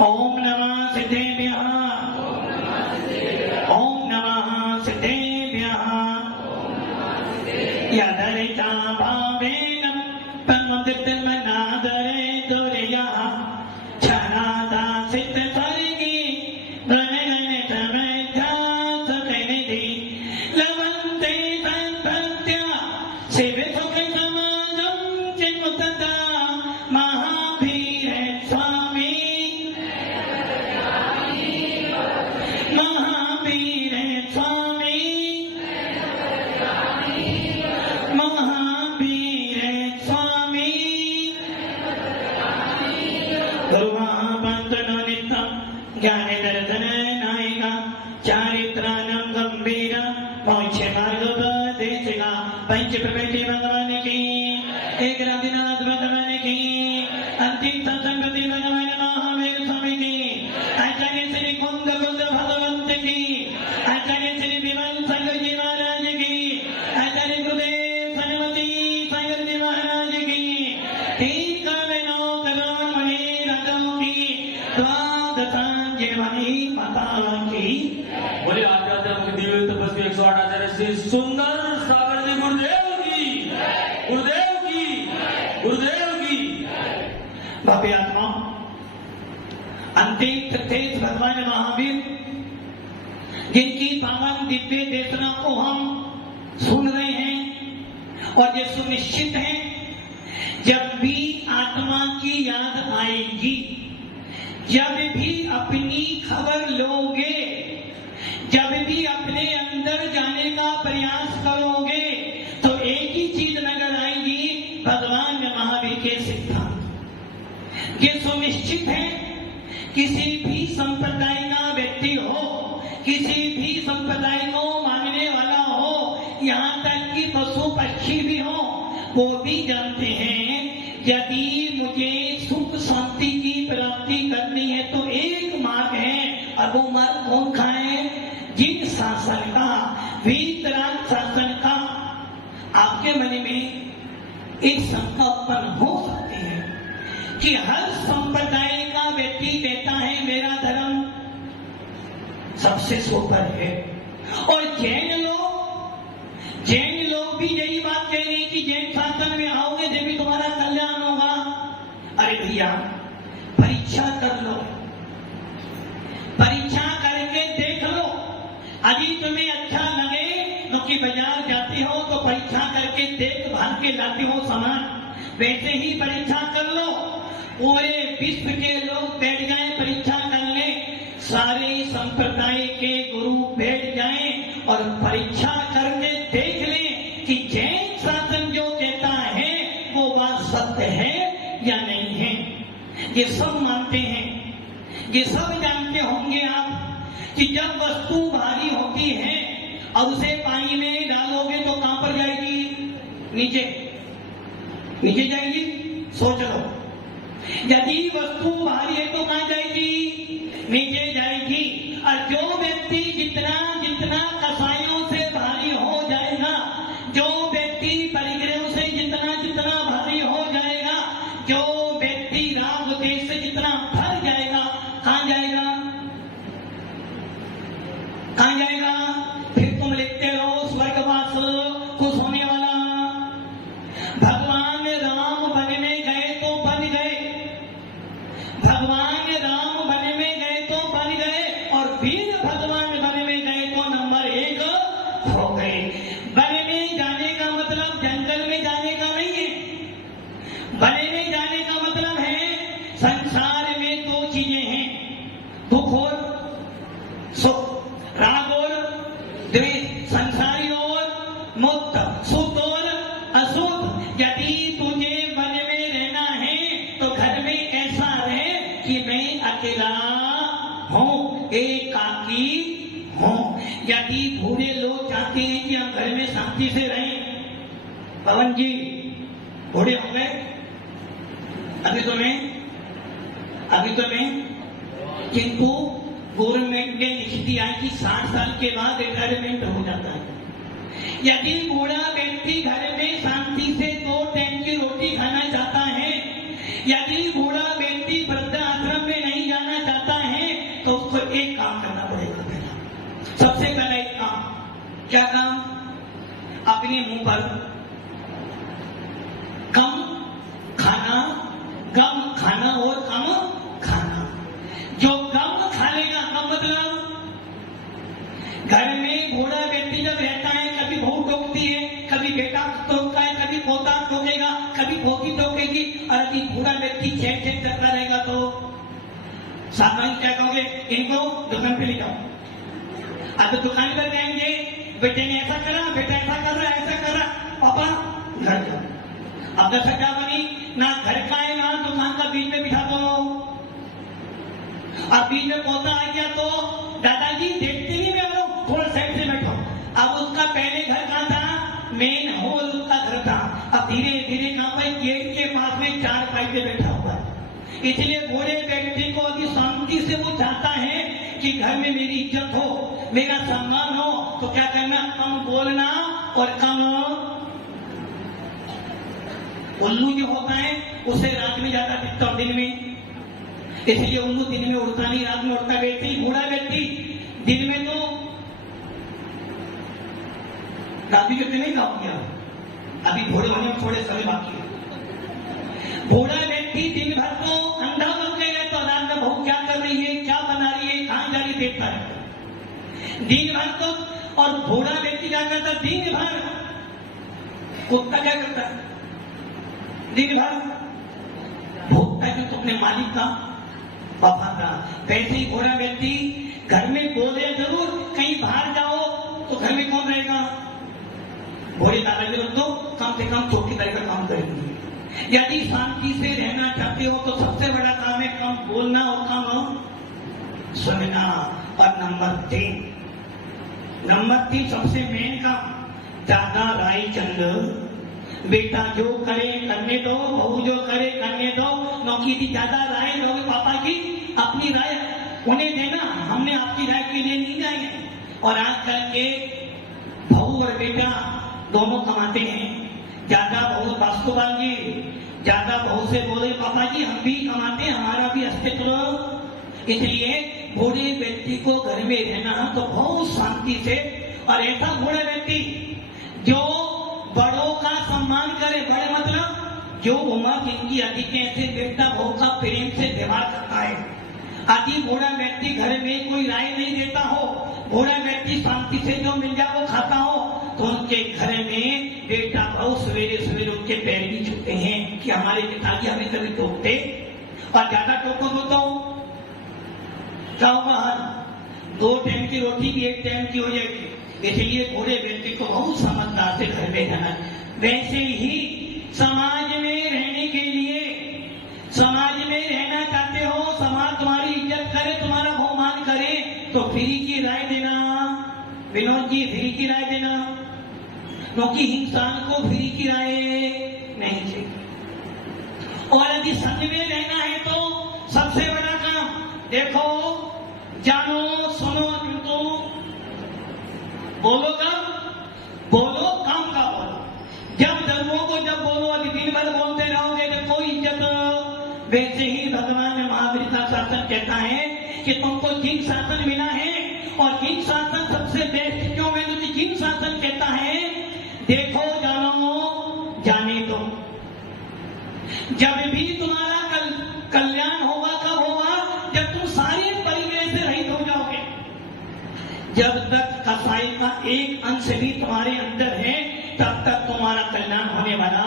ओम नमः सिद्धेभ्यः ओम नमः सिद्धेभ्यः यदरिता भावेन पद्मनादरे दुर्यः छनादा सिद्ध स्वर्गी गणगण तमेध्या सतनिधि लवन्ते संपत्या शिव सुख समाजं चिन्मुतता महावीर स्वामी महावीर स्वामी महावीर स्वामी गुरुवाबंधनो नित्यं ज्ञाने दर्शन नायिका चारित्रानं गंभीर मोक्ष मार्गोपदेशिका पंच प्रकृति भगवान की एक राधिनाथ भगवान की अंतिम सत्संगति भगवान महावीर स्वामी की आचार्य श्री कुंद भगवंत की आचार्य श्री विमल सागर जी महाराज की आचार्य गुरुदेव सरस्वती सागर जी महाराज की तीन काव्यों करोड़मणि राजाओं की द्वादशांजलि माताओं की बोले आध्यात्मिक दिव्य तपस्वी 108 आचार्य श्री सुंदर सागर जी गुरुदेव की गुरुदेव की गुरुदेव की भव्य आत्मा अंतिम तेज भगवान महावीर जिनकी पावन दिव्य देशना को हम सुन रहे हैं और ये सुनिश्चित है जब भी आत्मा की याद आएगी जब भी अपनी खबर लोगे जब भी अपने अंदर जाने का प्रयास करोगे तो एक ही चीज नजर आएगी भगवान महावीर के सिद्धांत ये सुनिश्चित है किसी भी संप्रदाय का व्यक्ति हो किसी भी संप्रदाय को मानने वाला हो यहाँ तक कि पशु पक्षी भी हो वो भी जानते हैं यदि मुझे सुख शांति की प्राप्ति करनी है तो एक मार्ग है और वो मार्ग कौन सा है जिन शासन का वीतराग शासन का आपके मन में एक शंका उत्पन्न हो सकती है कि हर संप्रदाय का व्यक्ति कहता है मेरा धर्म सबसे सुपर है और जैन लोग भी यही बात कह रहे हैं कि जैन शासन में आओगे जब भी तुम्हारा कल्याण होगा। अरे भैया परीक्षा कर लो परीक्षा करके देख लो अभी तुम्हें अच्छा लगे क्योंकि बाजार जाते हो तो परीक्षा करके देख भाल के लाते हो सामान वैसे ही परीक्षा कर लो पूरे विश्व के लोग बैठ जाए परीक्षा कर ले सारे संप्रदाय के गुरु बैठ जाएं और परीक्षा करके देख लें कि जैन शासन जो कहता है वो बात सत्य है या नहीं है। ये सब मानते हैं ये सब जानते होंगे आप कि जब वस्तु भारी होती है और उसे पानी में डालोगे तो कहां पर जाएगी नीचे नीचे जाएगी सोच लो यदि वस्तु भारी है तो कहां जाएगी नीचे जाएगी और जो व्यक्ति जितना जितना कसायों से भारी हो जाएगा जो व्यक्ति परिग्रहों से जितना जितना भारी हो जाएगा जो व्यक्ति राग देश से जितना भर जाएगा कहां जाएगा कहां जाएगा फिर तुम लिखते रहो स्वर्गवास खुश होने वाला भगवान राम वन में गए तो बन गए भगवान राम वन में गए तो बन गए और फिर भगवान वन में गए तो नंबर 1 हो गए। वन में जाने का मतलब जंगल में जाने का नहीं है वन में जाने का मतलब है संसार में 2 चीजें हैं दुख और सुख राग और द्वेष संसारी और मुक्त सुख और असुख यदि तुझे वन में रहना है तो घर में ऐसा रहे कि मैं अकेला हूँ एकाकी हूँ। यदि पूरे लोग चाहते हैं कि हम घर में शांति से रहें पवन जी बूढ़े हो गए अभी तो मैं किंतु गवर्नमेंट ने लिख दिया कि 60 साल के बाद रिटायरमेंट हो जाता है। यदि बूढ़ा व्यक्ति घर में शांति से 2 टाइम की रोटी खाना चाहता है यदि बूढ़ा व्यक्ति वृद्धाश्रम में नहीं जाना तो उसको एक काम करना पड़ेगा। पहला, सबसे पहला एक काम, क्या काम? अपने मुंह पर कम खाना और कम खाना। जो कम खा लेगा, कम मतलब घर में बूढ़ा व्यक्ति जब रहता है, कभी बहू टोकती है, कभी बेटा टोकता है, कभी पोता टोकेगा, कभी पोती टोकेगी, और यदि बूढ़ा व्यक्ति चैन चैन करता रहेगा तो साधारण क्या कहोगे? इनको दुकान पे ले जाओ। अब दुकान पर जाएंगे, बेटे ने ऐसा करा, बेटा ऐसा कर रहा, ऐसा कर रहा, पापा घर जाओ। अब दशा क्या बनी? ना घर का है ना दुकान का, बीच में बिठा दो। अब बीच में पोता आ गया तो दादाजी देखते नहीं, मैं लोग थोड़ा साइड से बैठो। अब उसका पहले घर कहाँ था? मेन हॉल उसका घर था। अब धीरे धीरे कहाँ पर? गेट के पास में चार पाई पे बैठा हुआ है। इसलिए बूढ़े व्यक्ति को अभी शांति से वो चाहता है कि घर में मेरी इज्जत हो, मेरा सम्मान हो, तो क्या करना? कम बोलना और कम। उल्लू जो होता है उसे रात में ज्यादा दिखता और दिन में, इसलिए उल्लू दिन में उड़ता नहीं, रात में उड़ता। व्यक्ति बूढ़ा व्यक्ति दिन में तो रात में नहीं खाओगे, अभी बूढ़े होने में थोड़े समय बाकी है। बूढ़ा व्यक्ति दिन भर तो अंधा बन के रहता, तो रात में बहू क्या कर रही है, क्या बना रही है, कहां जा रही, देखता है दिन भर तो। और बूढ़ा व्यक्ति क्या करता? दिन भर कुत्ता क्या करता है? दिन भर भोगता है तो अपने मालिक का वफादार। वैसे ही बूढ़ा व्यक्ति घर में बोले जरूर, कहीं बाहर जाओ तो घर में कौन रहेगा? बूढ़े दादाजी लोग तो कम से कम चौकीदारी का काम करेंगे। यदि शांति से रहना चाहते हो तो सबसे बड़ा काम है कम बोलना और कम सुनना। और नंबर 3 सबसे मेन काम, ज्यादा राय चंद। बेटा जो करे करने दो, बहू जो करे करने दो। नौकरी की ज्यादा राय दोगे पापा की, अपनी राय उन्हें देना, हमने आपकी राय के लिए नहीं जाए। और आजकल के बहू और बेटा दोनों कमाते हैं, ज्यादा बहू वास्तुवादी, ज्यादा बहू से बोले पापा जी हम भी कमाते हैं, हमारा भी अस्तित्व। इसलिए बूढ़े व्यक्ति को घर में रहना तो बहुत शांति से। और ऐसा बूढ़ा व्यक्ति जो बड़ों का सम्मान करे, बड़े मतलब जो उम्र जिनकी अधिक है, ऐसे बेटा बहू का प्रेम से व्यवहार करता है। आदि बूढ़ा व्यक्ति घर में कोई राय नहीं देता हो, बूढ़ा व्यक्ति शांति से जो मिल जाए वो खाता हो, तो उनके घर में बेटा बहू सवेरे सवेरे उनके पैर भी छूते हैं कि हमारे पिताजी हमें कभी टोकते। और ज्यादा टोको तो क्या होगा? 2 टाइम की रोटी भी 1 टाइम की हो जाएगी। इसलिए बूढ़े व्यक्ति को बहुत समझदार से घर में रहना। वैसे ही समाज में रहने के लिए, समाज में रहना चाहते हो, समाज तुम्हारी इज्जत करे, तुम्हारा बहुमान करे, तो फ्री की राय देना। विनोद जी फ्री की राय देना, क्योंकि इंसान को फ्री की राय नहीं चाहिए। और यदि संग में रहना है तो सबसे बड़ा काम देखो, जानो सुनो किंतु बोलो कम, बोलो काम का बोलो। जब धर्मों को जब बोलो, अभी दिन भर बोलते रहोगे तो कोई इज्जत। वैसे ही भगवान महावीर का शासन कहता है कि तुमको जिन शासन मिला है, और जिन शासन सबसे बेस्ट क्यों है, तो जिन शासन कहता है देखो जानो जाने दो। जब भी तुम्हारा कल्याण होगा, कब होगा? जब तुम सारे परिवेश से रहित हो जाओगे। जब तक कसाई का एक अंश भी तुम्हारे अंदर है, तब तक तुम्हारा कल्याण होने वाला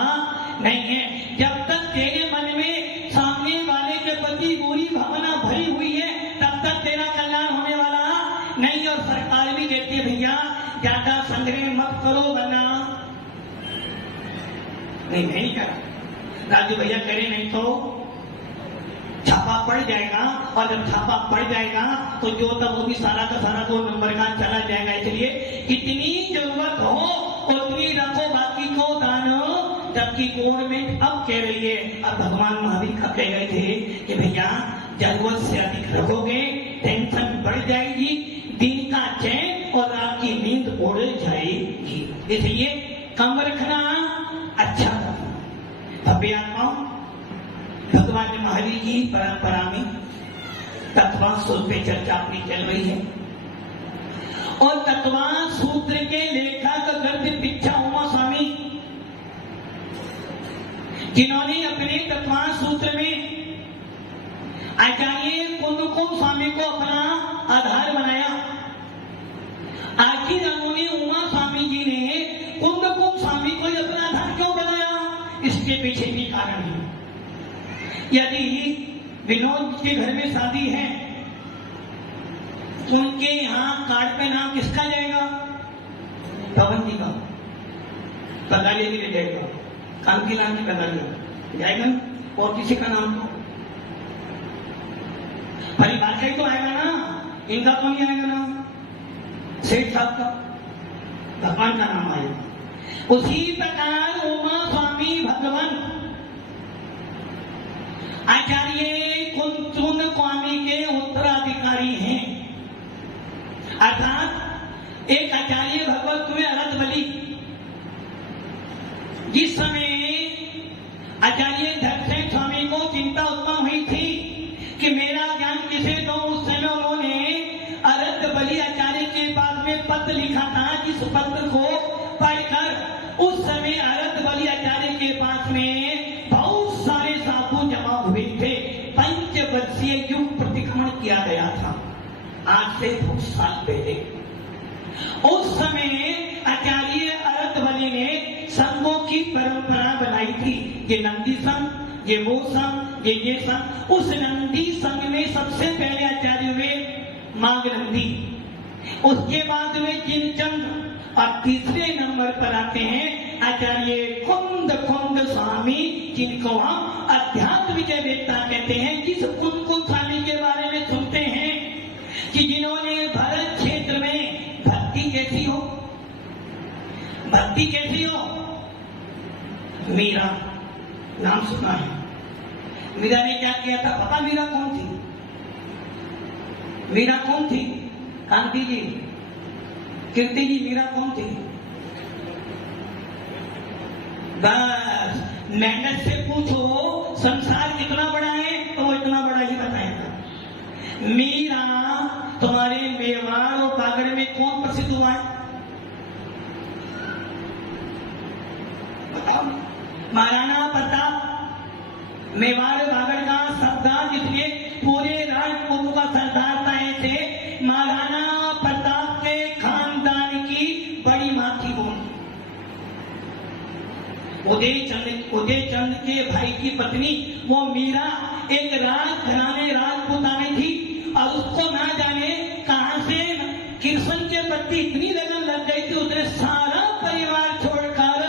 नहीं है। जब तक तेरे मन में सामने वाले के प्रति बुरी भावना भरी हुई है, तब तक तेरा कल्याण होने वाला नहीं। और सरकार भी कहती है भैया ज्यादा संग्रह मत करो, वरना नहीं करा। राजू भैया करे नहीं तो छापा पड़ जाएगा, और जब छापा पड़ जाएगा तो जो तब वो भी सारा का सारा 2 नंबर का चला जाएगा। इसलिए इतनी जरूरत हो उतनी रखो, बाकी को दानो। जबकि गवर्नमेंट अब कह रही है, अब भगवान महावीर का कह रहे थे कि भैया जरूरत से अधिक रखोगे टेंशन बढ़ जाएगी, दिन का चैन और रात की नींद उड़ जाएगी। इसलिए कम रखना, अच्छा रखना। भव्य आत्माओं, भगवान महावीर की परंपरा में तत्वांश सूत्र पे चर्चा अपनी चल रही है और तत्वांश सूत्र के लेखक गद्य पिच्छा उमा स्वामी, जिन्होंने अपने तत्वांश सूत्र में आचार्य कुंदकुम स्वामी को अपना आधार बनाया। आखिर उन्होंने उमा स्वामी जी ने कुंदकुम स्वामी को अपना आधार क्यों बनाया, इसके पीछे भी कारण है। यदि विनोद के घर में शादी है, उनके यहाँ कार्ड पे नाम किसका जाएगा? पवन जी का। पगाले भी ले जाएगा, कांतिलाल की पगाले जाएगा ना, और किसी का नाम तो परिवार का ही तो आएगा ना, इनका तो नहीं आएगा ना, सेठ साहब का, भगवान का नाम आएगा। उसी प्रकार उमा स्वामी भगवान आचार्य कुंद स्वामी के उत्तराधिकारी हैं। अर्थात एक आचार्य भगवत में अरत बलि, जिस समय आचार्य धनसेन स्वामी को चिंता उत्पन्न हुई थी कि मेरा ज्ञान किसे दो, उस समय उन्होंने अरत बलि आचार्य के बाद में पत्र लिखा था, जिस पत्र को पढ़कर उस समय अरत बलि आचार्य के पास में बहुत सारे साधु जमा हुए थे। पंचवर्षीय युग प्रतिक्रमण किया गया था, आज से बहुत साल पहले। उस समय आचार्य अरत बलि ने संघों की परंपरा बनाई थी, ये नंदी संघ, ये वो संघ, ये संघ। उस नंदी संघ में सबसे पहले आचार्य हुए माघ नंदी, उसके बाद हुए जिनचंद, और तीसरे नंबर पर आते हैं आचार्य कुंद स्वामी, जिनको हम अध्यात्म विजय वेत्ता कहते हैं। जिस कुंद स्वामी के बारे में सुनते हैं कि जिन्होंने भारत क्षेत्र में भक्ति कैसी हो, भक्ति कैसी हो, मीरा नाम सुना है। मीरा ने क्या किया था पता? मीरा कौन थी? मीरा कौन थी? कांति जी, कीर्ति जी, मीरा कौन थी? बस मेहनत से पूछो संसार कितना बड़ा है तो वो इतना बड़ा ही बताएगा। मीरा तुम्हारे मेवाड़ और बागड़ में कौन प्रसिद्ध हुआ है बताओ? महाराणा प्रताप मेवाड़ बागड़ का सरदार, जिसने पूरे राजपूतों का सरदार था। ऐसे महाराणा प्रताप के खानदान की बड़ी मां थी कौन? उदय चंद के भाई की पत्नी वो मीरा एक राजघराने राजपूतानी थी, और उसको ना जाने कहां से कृष्ण के प्रति इतनी लगन लग गई थी, उसने सारा परिवार छोड़कर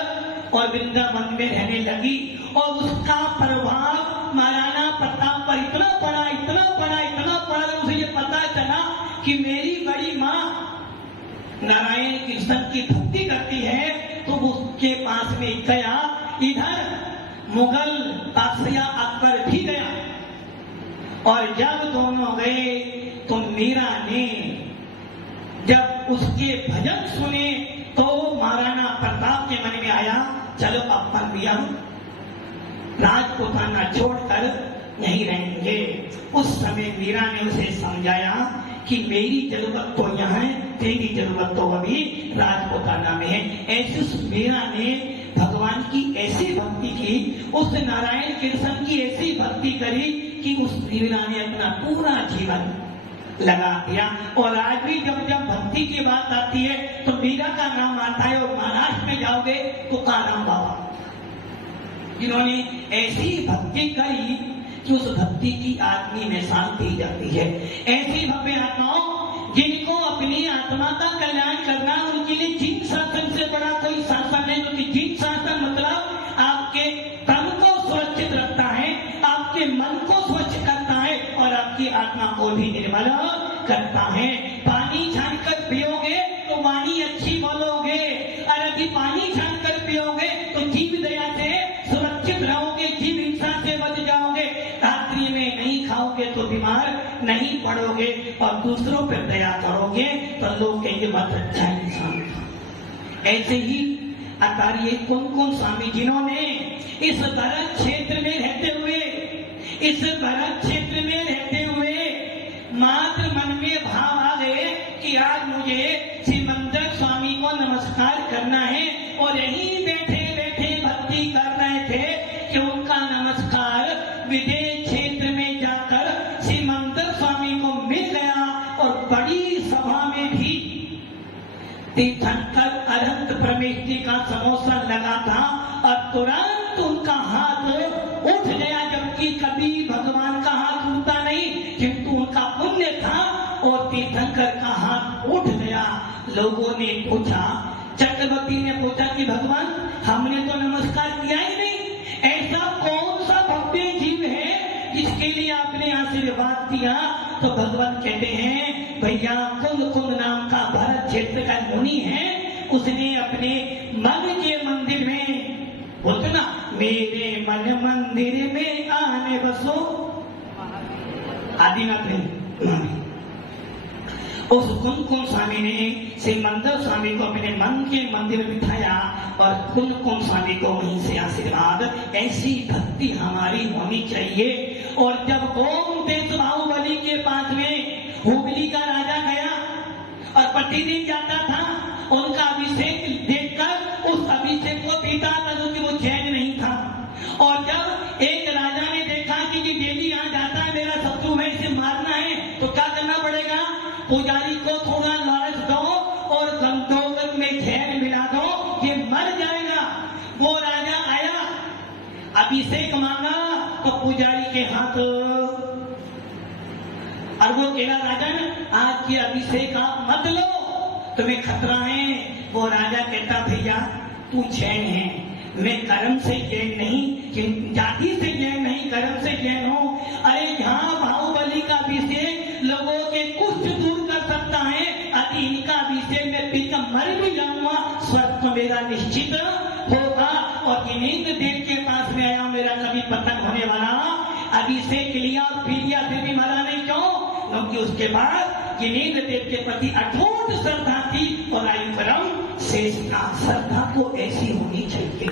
और वृंदावन में रहने लगी। और उसका प्रभाव महाराणा प्रताप पर इतना पड़ा, इतना पड़ा, इतना पड़ा, उसे ये पता चला कि मेरी बड़ी माँ नारायण कृष्ण की भक्ति करती है, तो उसके पास में गया। इधर मुगल बादशाह अकबर भी गया, और जब दोनों गए तो मीरा ने जब उसके भजन सुने तो महाराणा प्रताप के मन में आया, चलो अपन भी हम राजपुताना छोड़कर नहीं रहेंगे। उस समय मीरा ने उसे समझाया कि मेरी जरूरत तो यहाँ है, तेरी जरूरत तो अभी राजपुताना में है। ऐसे उस मीरा ने भगवान की ऐसी भक्ति की, उस नारायण कृष्ण की ऐसी भक्ति करी कि उस मीरा ने अपना पूरा जीवन लगा दिया। और आज भी जब जब भक्ति की बात आती है तो मीरा का नाम आता है। और महाराष्ट्र में जाओगे तो काराम बाबा, जिन्होंने ऐसी भक्ति करी कि उस भक्ति की आदमी में शांति जाती है। ऐसी भव्य आत्माओं जिनको अपनी आत्मा का कल्याण करना, उनके लिए जिन शासन से बड़ा कोई शासन है। क्योंकि जिन शासन मतलब आपके तन को सुरक्षित रखता है, आपके मन को स्वच्छ करता है और आपकी आत्मा को भी निर्मल करता है। पानी छानकर पियोगे तो वाणी अच्छी बोलोगे, और यदि पानी छानकर पियोगे तो जीव दया से सुरक्षित रहोगे, जीव हिंसा से बच जाओगे। रात्रि में नहीं खाओगे तो बीमार नहीं पड़ोगे, और दूसरों पर दया करोगे तो लोग कहेंगे बहुत अच्छा इंसान था। ऐसे ही आचार्य कुंद स्वामी, जिन्होंने इस भरत क्षेत्र में रहते हुए मात्र मन में भाव आ गए कि आज मुझे सिमंदर स्वामी को नमस्कार करना है, और यहीं बैठे बैठे भक्ति कर रहे थे कि उनका नमस्कार विदेश क्षेत्र में जाकर सिमंदर स्वामी को मिल गया, और बड़ी सभा में भी तीर्थंकर अनंत परमेश्वरी का समोसा लगा था और तुरंत उनका हाथ उठ गया, जबकि कभी भगवान का हाथ उठता नहीं, किंतु उनका पुण्य था और तीर्थंकर का हाथ उठ गया। लोगों ने पूछा, चक्रवर्ती ने पूछा कि भगवान हमने तो नमस्कार किया ही नहीं, ऐसा कौन सा भव्य जीव है जिसके लिए आपने आशीर्वाद दिया? तो भगवान कहते हैं, भैया कुंद कुंद नाम का भरत क्षेत्र का मुनि है, उसने अपने मन के मंदिर में बोलते ना, मेरे मन मंदिर में आने बसो आदिनाथ ने, उस कुंद स्वामी ने सिमंदर स्वामी को अपने मन के मंदिर में बिठाया और कुंद स्वामी को वहीं से आशीर्वाद। ऐसी भक्ति हमारी होनी चाहिए। और जब गोमदेश बाहुबली के पास में हुबली का राजा गया और प्रतिदिन जाता था, उनका अभिषेक देखकर उस अभिषेक को पीता था, क्योंकि वो चैन नहीं था। और जब एक राजा ने देखा कि ये डेली यहाँ जाता है, मेरा शत्रु है, इसे मारना है, तो क्या करना पड़ेगा? पुजारी को थोड़ा लालच दो और गंधोगत में झैन मिला दो, ये मर जाएगा। वो राजा आया, अभिषेक मांगा तो पुजारी के हाथ, और वो केला राजा ने आज के अभिषेक आप मत लो, तुम्हें खतरा है। वो राजा कहता, भैया तू जैन है, मैं कर्म से जैन नहीं, जाति से जैन नहीं, कर्म से जैन हूँ। अरे जहाँ बाहुबली का अभिषेक लोगों के कुछ दूर कर सकता है, अति इनका अभिषेक में पीकर मर भी जाऊंगा, स्वर्ग तो मेरा निश्चित होगा। और जिनेंद्र देव के पास में आया, मेरा कभी पतन होने वाला, अभिषेक लिया और पी लिया, फिर भी मरा नहीं। क्यों? क्योंकि उसके बाद जिनेंद्र देव के प्रति अटूट श्रद्धा थी, और आयु परम शेष का श्रद्धा को ऐसी होनी चाहिए।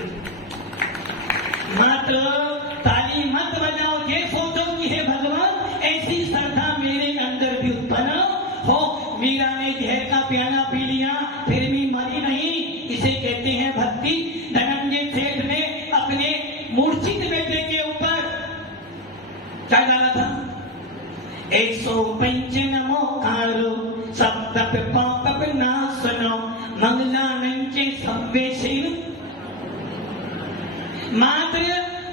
मात्र ताली मत बजाओ, ये सोचो कि हे भगवान ऐसी श्रद्धा मेरे अंदर भी उत्पन्न हो। मीरा ने जहर का प्याला पी लिया, फिर भी मरी नहीं, इसे कहते हैं भक्ति। धनंजय सेठ ने अपने मूर्छित बेटे के ऊपर क्या डाला था? 105 नमो कारो सप्त पाप नाशनो मंगलानंचे सव्वे शिव। मात्र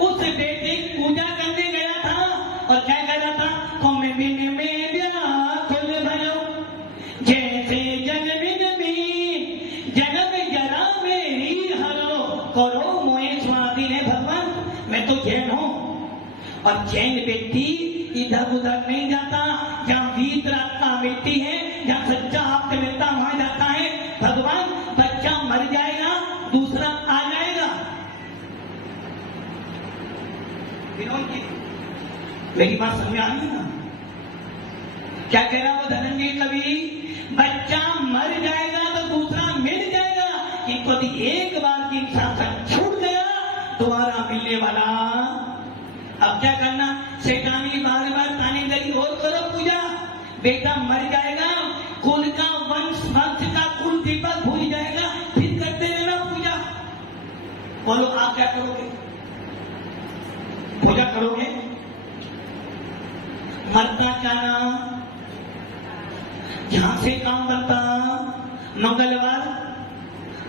उस बेटे की पूजा करने गया था, और क्या कह रहा था? तुम बिन में व्याकुल भयो, जैसे जगबिन में जगब जरा मेरी हरो, करो मोए स्वामी ने। भगवान मैं तो जैन हूँ, और जैन व्यक्ति इधर उधर नहीं जाता, जहाँ वीत आत्मा मिलती है, जहाँ सच्चा आपके मिलता वहां जाता है। भगवान बच्चा मर जाएगा, दूसरा आ जाएगा। मेरी बात समझ आ गई ना? क्या कह रहा वो धनंजय कवि? बच्चा मर जाएगा तो दूसरा मिल जाएगा, कि एक बार की शासन छूट गया, दोबारा मिलने वाला। अब क्या करना? शैतानी बार बार ताने लगी, और करो पूजा, बेटा मर जाएगा, कुल का वंश का कुल दीपक भूल जाएगा, फिर करते रहना पूजा। बोलो आप क्या करोगे? पूजा करोगे? मरता क्या ना, जहां से काम बनता। मंगलवार,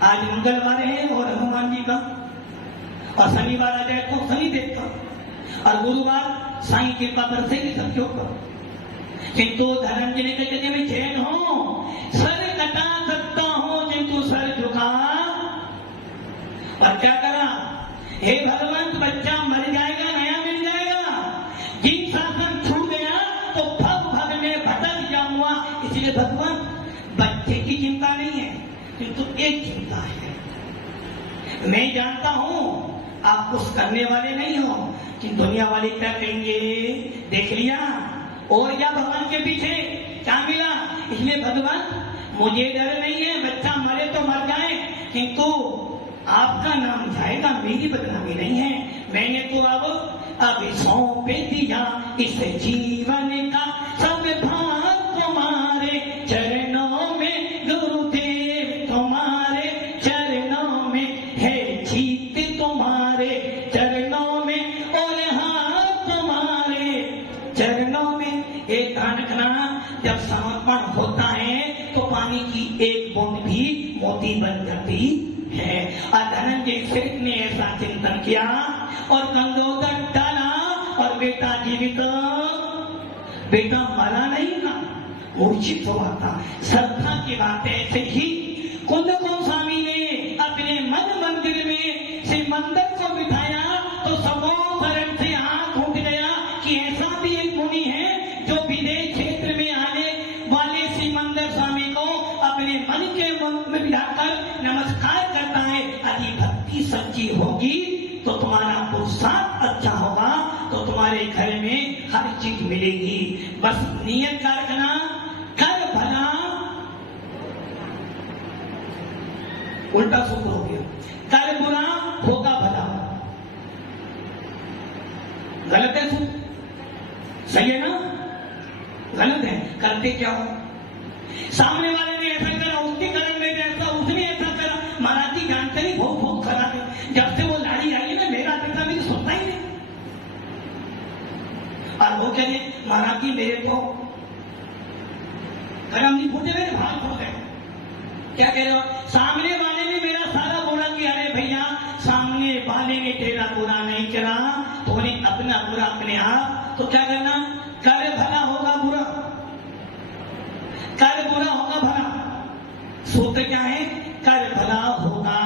आज मंगलवार है और हनुमान जी का, और शनिवार आ जाए तो शनिदेव का, और गुरुवार साईं कृपा बरसेगी सबके ऊपर। किंतु धनंजय ने कहते मैं जैन हूं, सर कटा सकता हूं किंतु सर झुका। और क्या करा? हे भगवान बच्चा मर जाएगा, नया मिल जाएगा, जिन शासन छूट गया तो भग भग में भटक जाऊंगा। इसलिए भगवान बच्चे की चिंता नहीं है, किंतु एक चिंता है। मैं जानता हूं आप कुछ करने वाले नहीं हो, कि दुनिया वाले क्या कहेंगे, देख लिया और क्या भगवान के पीछे क्या मिला। इसलिए भगवान मुझे डर नहीं है, बच्चा मरे तो मर जाए, किंतु आपका नाम जाएगा, मेरी बदनामी नहीं है। मैंने तो अब सौंप दिया इस जीवन का सब भार। चरणों में। एक ध्यान रखना, जब समर्पण होता है तो पानी की एक बूंद भी मोती बन जाती है। और धनंजय सेठ ने ऐसा चिंतन किया और कंदोदक डाला और बेटा जीवित, बेटा मरा नहीं ना, मूर्छित हुआ था। श्रद्धा की बात ऐसे ही कुंदकुम स्वामी ने अपने मन मंदिर में से मंदिर को बिठाया तो समूह शरण से हाथ उठ गया कि ऐसा भी एक मुनि है जो विदेश क्षेत्र में आने वाले श्री मंदिर स्वामी को अपने मन के में बिठाकर नमस्कार करता है। यदि भक्ति सच्ची होगी तो तुम्हारा पुरुषार्थ अच्छा होगा, तो तुम्हारे घर में हर चीज मिलेगी। बस नियत का रखना, कर भला, उल्टा सूत्र हो गया, कर बुरा होगा भला। गलत है सूत्र, सही है ना? गलत है। करते क्या हो, सामने वाले ने ऐसा करा, उसके कर्म में ऐसा, उसने ऐसा करा। महाराज जी जानते नहीं, बहुत बहुत खराब है। जब से वो लाड़ी आई ना, मेरा पिता भी सोचता ही नहीं। और वो कहते महाराज जी मेरे तो कर्म नहीं फूटे, मेरे भाग फूट गए। क्या कह रहे हो? सामने वाले ने मेरा सारा बुरा किया। अरे भैया, सामने वाले ने तेरा बुरा नहीं करा, तूने अपना बुरा अपने आप। तो क्या करना, कर भला होगा बुरा, कर बुरा होगा भला। सूत्र क्या है, कर भला होगा।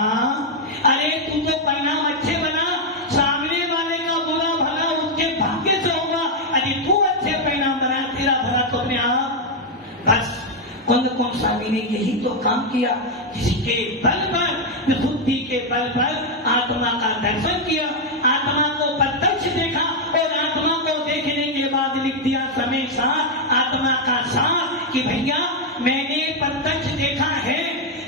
अरे तू तो परिणाम अच्छे बना, सामने वाले का बुरा भला उसके भाग्य से होगा। अरे तू अच्छे परिणाम बना, तेरा भला तो अपने आप। बस कुंदकुम स्वामी ने यही तो काम किया, जिसके बल पर, विशुद्धि के बल पर आत्मा का दर्शन किया, आत्मा को प्रत्यक्ष देखा और आत्मा को देखने के बाद लिख दिया समय साथ आत्मा का साथ कि भैया मैंने प्रत्यक्ष देखा है,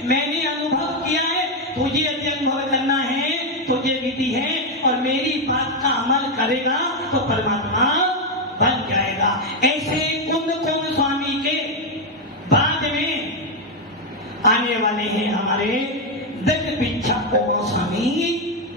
मैंने अनुभव किया है, तुझे यदि अनुभव करना है, तुझे विधि है और मेरी बात का अमल करेगा तो परमात्मा बन जाएगा। ऐसे कुंदकुम स्वामी के बाद में आने वाले हैं हमारे दग्धपिच्छा स्वामी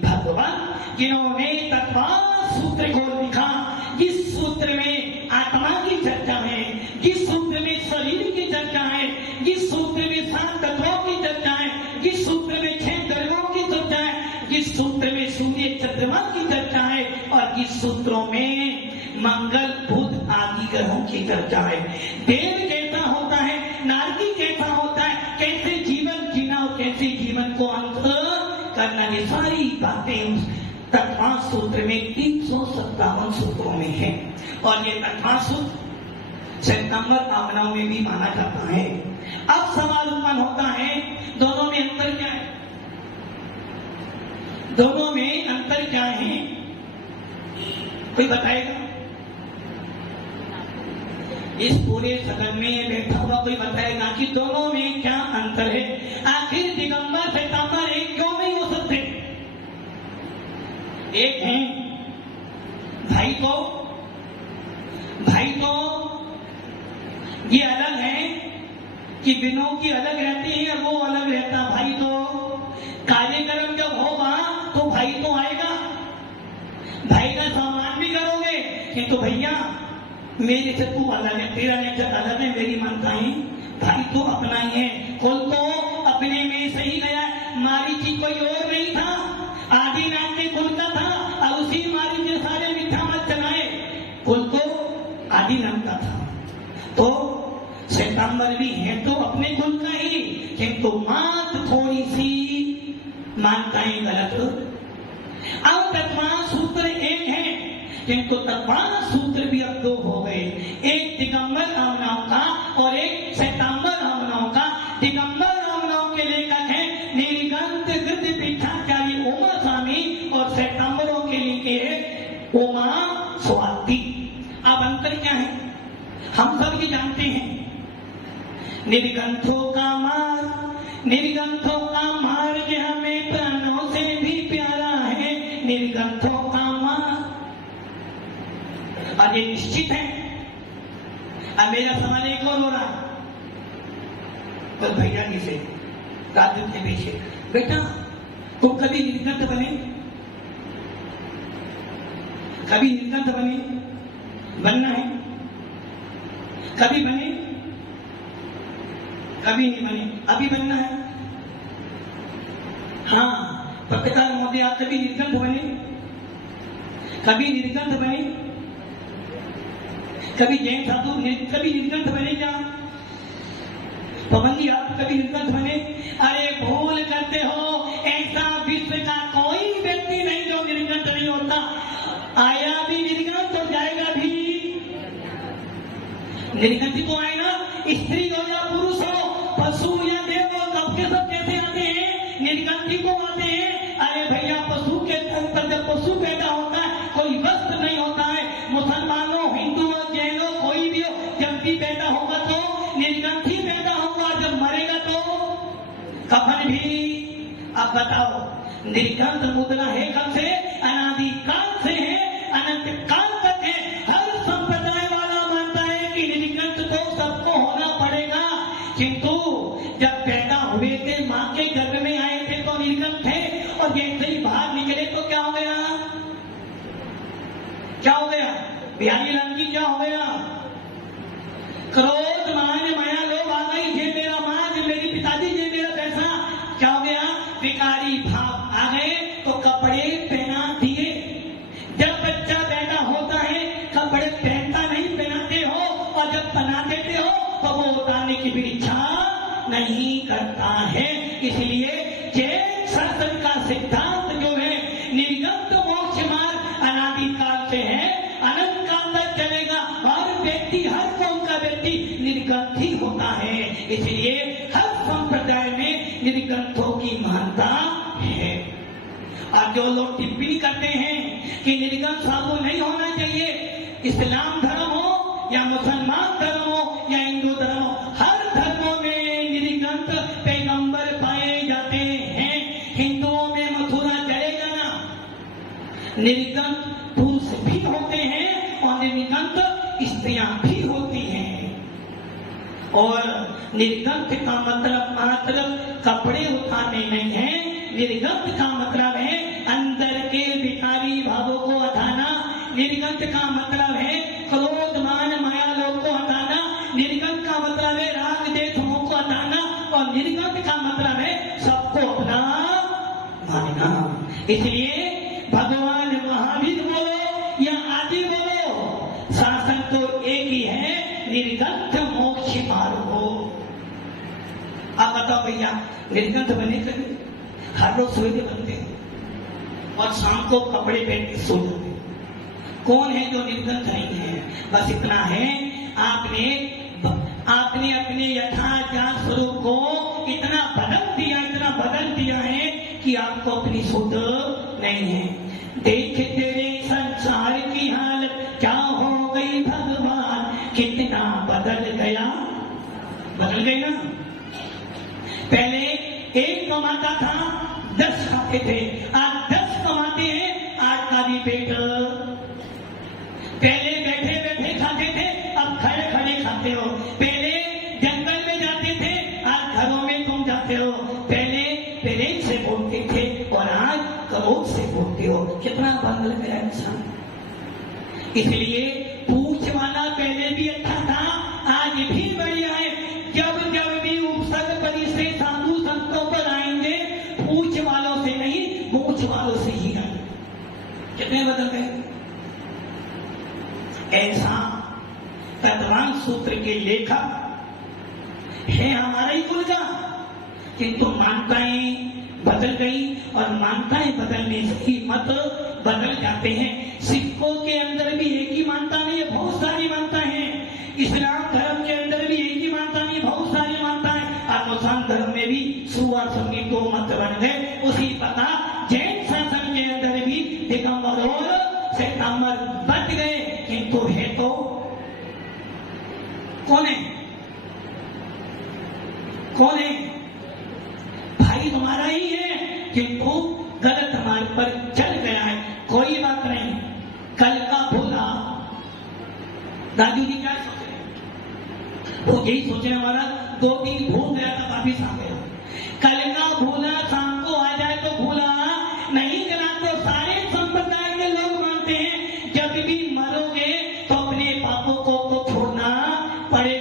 भगवान, जिन्होंने तत्वास सूत्र को लिखा। जिस सूत्र में आत्मा की चर्चा है, जिस सूत्र में शरीर की चर्चा है, जिस सूत्र में 7 तत्वों की चर्चा है, जिस सूत्र में 6 द्रव्यों की चर्चा है, जिस सूत्र में सूर्य चंद्रमा की चर्चा है और जिस सूत्रों में मंगल बुध आदि ग्रहों की चर्चा है। देव कैसा होता है, नारकी कैसा होता है, कैसे जीवन जीना और कैसे जीवन को अंत करना, ये सारी बातें तत्वास सूत्र में 357 सूत्रों में है। और ये तत्वास सूत्र सितंबर आमनाओं में भी माना जाता है। अब सवाल उत्पन्न होता है, दोनों में अंतर क्या है? दोनों में अंतर क्या है, कोई बताएगा? इस पूरे सदन में बैठा हुआ कोई बताएगा कि दोनों में क्या अंतर है? आखिर दिगंबर श्वेतांबर एक क्यों नहीं हो सकते? एक है भाई तो ये अलग है कि बिनों की अलग रहती है, वो अलग रहता। भाई तो कार्यक्रम जब होगा तो भाई तो आएगा, भाई का सम्मान भी करोगे, किंतु भैया मेरे से तू अलग है, तेरा नेचर अलग है, मेरी मानता है भाई तो अपना ही है। कुल तो अपने में से ही गया, मारीची कोई और नहीं था, आदि नाम के कुल का था और उसी मारी के सारे मिथ्या मत चलाए, कुल तो आदि नाम का था। तो श्वेतांबर भी है तो अपने कुल का ही, किंतु मात थोड़ी सी मानताएं गलत। अब तत्वास सूत्र एक है, किंतु तत्वास सूत्र भी अब 2 हो गए, एक दिगंबर रामनाम का और एक श्वेतांबर रामनाम का। दिगंबर रामनाम के लेखक है नीलकंठ दग्धपिच्छाचार्य उमा स्वामी और श्वेतांबरों के लिखे उमा स्वाति। अब अंतर क्या है हम सब ये जानते हैं। निर्गंथों का मार्ग हमें प्राणों से भी प्यारा है, निर्गंथों का मार्ग। और ये निश्चित है। अब मेरा सवाल एक और हो रहा, तो भैया जी से राजू के पीछे, बेटा तुम कभी निर्गंथ बने? कभी निर्गंथ बने? बनना है कभी बने? कभी नहीं बने। अभी बनना है। हाँ, पत्रकार महोदय, आप कभी निर्गंध बने? कभी निर्गंध बने? कभी जैन साधु कभी निर्गंध बने क्या? पवन जी, आप कभी निर्गंध बने? अरे भूल करते हो, ऐसा विश्व का कोई व्यक्ति नहीं जो निर्गंध नहीं होता। आया भी निर्गंध तो जाएगा भी निर्गंध। तो आए ना, स्त्री हो या पुरुष हो, पशु या देव हो, सबके सब कैसे आते हैं? निर्गंधी को आते हैं। अरे भैया, पशु के अंतर जब पशु पैदा होता है, कोई वस्त्र नहीं होता है। मुसलमानों, हिंदुओं, जैनों, कोई भी हो, जब भी पैदा होगा तो निर्गंधी पैदा होगा। जब मरेगा तो कफन भी। अब बताओ, निर्गंध मुद्रा है कब से? अनादि काल से है, अनंत काल तक है। हर संप्रदाय वाला मानता है कि निर्गंध तो सबको होना पड़ेगा। किंतु जब पैदा हुए थे, माँ के गर्भ में आए थे तो निर्गंध थे, और जैसे ही बाहर निकले तो क्या हो गया? क्या हो गया? बिहारी लाल जी, क्या हो गया? क्रोध, मान, माया, लोभ आ गई। ये मेरा माँ, ये मेरी पिताजी, ये मेरा पैसा। क्या हो गया? विकारी भाव आ गए तो कपड़े पहना दिए। जब बच्चा पैदा होता है, कपड़े पहनता नहीं, पहनाते हो, और जब पहना देते हो तो वो उतारने की भी इच्छा नहीं करता है। इसलिए जैन शास्त्र का सिद्धांत जो है, निर्गंध मोक्ष मार्ग अनादि काल से है, अनंत काल तक चलेगा। हर व्यक्ति, हर कौन का व्यक्ति निर्गंधी होता है। इसलिए हर संप्रदाय में निर्गंधों की महानता है। और जो लोग टिप्पणी करते हैं कि निर्गंध साधु नहीं होना चाहिए, इस्लाम धर्म हो या मुसलमान धर्म हो या हिंदू धर्म हो, हर धर्मों में निर्गंध पैगंबर पाए जाते हैं। हिंदुओं में मथुरा चलेगा ना, निर्गंध पुरुष भी होते हैं और निर्गंध स्त्रियां भी होती हैं। और निर्गंध का मतलब कपड़े उठाने नहीं है। निर्गंध का मतलब है अंदर के विकारी भावों को हटाना। निर्गंध का मतलब है क्रोध, मान, माया, लोभ को हटाना। निर्गंध का मतलब है राग, द्वेष, मोह को हटाना। और निर्गंध का मतलब है सबको अपना मानना। इसलिए भगवान महावीर बोलो या आदि बोलो, शासन तो एक ही है, निर्गंध मोक्ष मार्ग हो। अब बताओ भैया, निर्गंध बने कभी? हर रोज सवेरे बनते हैं और शाम को कपड़े पहन के सो जाते हैं। कौन है जो निर्गंध नहीं है? बस इतना है, आपने अपने यथाचार स्वरूप को इतना बदल दिया है कि आपको अपनी सुध नहीं है। देख तेरे संसार की हालत क्या हो गई भगवान, कितना बदल गया। बदल गई ना? पहले एक कमाता था, 10 खाते थे, आज 10 कमाते हैं, 8 का भी पेट। पहले बैठे बैठे खाते थे, अब खड़े खड़े खाते हो। पहले जंगल में जाते थे, आज घरों में तुम जाते हो। पहले प्रेम से बोलते थे और आज क्रोध से बोलते हो। कितना बदल गया इंसान। इसलिए पूछ वाला पहले भी अच्छा था, आज भी बढ़िया है। जब जब भी उपसर्ग परिचय साधु संतों पर आएंगे, पूछ वालों से नहीं, मूछ वालों से ही आएंगे। कितने बदल गए। ऐसा तत्वान सूत्र के लेखक है हमारा ही कुल का, किंतु मान्यताएं बदल गई और मान्यताएं बदलने से ही मत बदल जाते हैं। सिखों के अंदर भी एक ही मान्यता नहीं है, बहुत सारी मान्यताएं हैं। इस्लाम धर्म के अंदर भी एक ही मान्यता नहीं, बहुत सारी मान्यताएं। और मुसलमान धर्म में भी सुअर संगीत दो मत बन गए। उसी पता जैन शासन के अंदर भी दिगंबर और श्वेतांबर बच गए, किंतु है तो कौन है? कौन है? भाई तुम्हारा ही है, किंतु गलत हमारे पर चल गया है। कोई बात नहीं, कल का भूला। दादू जी क्या सोच रहे? वो यही सोचे हमारा 2 दिन भूल गया था, वापिस आ गया। कल का भूला शाम को आ जाए तो भूला नहीं गया। तो सारे संप्रदाय के लोग मानते हैं जब भी मरोगे तो अपने पापों को तो छोड़ना पड़ेगा।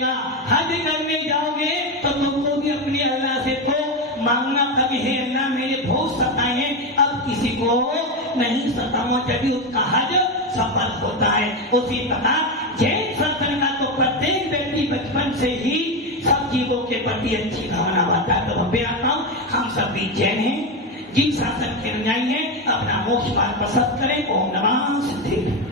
बहुत सताए हैं, अब किसी को नहीं सताओ, जब उसका हज सफल होता है। उसी प्रकार जैन संतन का तो प्रत्येक व्यक्ति बचपन से ही सब जीवों के प्रति अच्छी भावना होता है। तो मैं बेहता हूँ, हम सब भी जैन हैं, जीव शासन के अनुयायी हैं, अपना मोक्ष मार्ग पसंद करें। ओम नमः सिद्धेश्वराय।